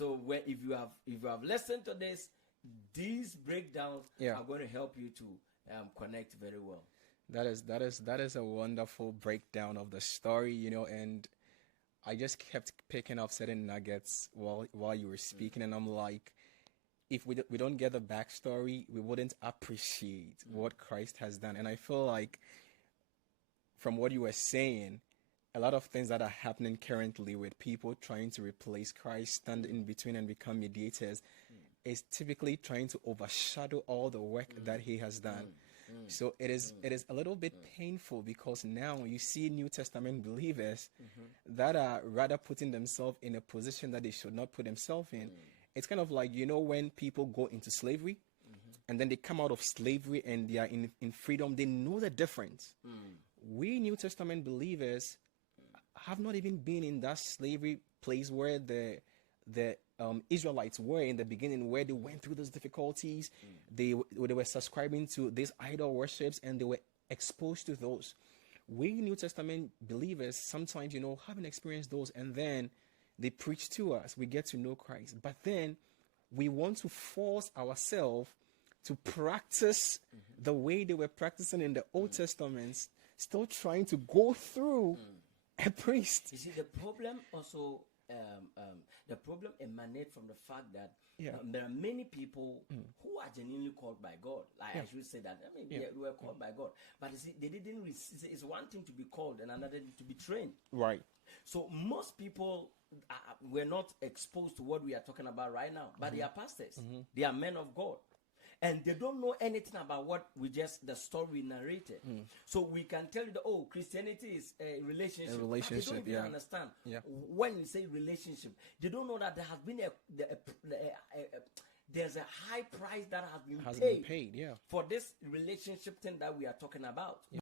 So if you have listened to this, these breakdowns are going to help you to connect very well. That is a wonderful breakdown of the story, and I just kept picking up certain nuggets while you were speaking, and I'm like, if we don't get the backstory, we wouldn't appreciate what Christ has done. And I feel like from what you were saying, a lot of things that are happening currently with people trying to replace Christ, stand in between and become mediators, is typically trying to overshadow all the work that he has done. So it is a little bit painful, because now you see New Testament believers that are rather putting themselves in a position that they should not put themselves in. It's kind of like, when people go into slavery and then they come out of slavery and they are in freedom, they know the difference. We New Testament believers have not even been in that slavery place where the Israelites were in the beginning, where they went through those difficulties. They were subscribing to these idol worships, and they were exposed to those. We New Testament believers sometimes, haven't experienced those, and then they preach to us. We get to know Christ. But then we want to force ourselves to practice the way they were practicing in the Old Testament, still trying to go through a priest. You see, the problem also, the problem emanates from the fact that there are many people who are genuinely called by God. I should say that. I mean, they were called by God. But you see, they didn't receive. It's one thing to be called and another to be trained. Right. So most people were not exposed to what we are talking about right now. But they are pastors. They are men of God. And they don't know anything about what the story narrated. So we can tell you that, Christianity is a relationship. But they don't even understand. When you say relationship, they don't know that there has been there's a high price that has been paid yeah, for this relationship thing that we are talking about.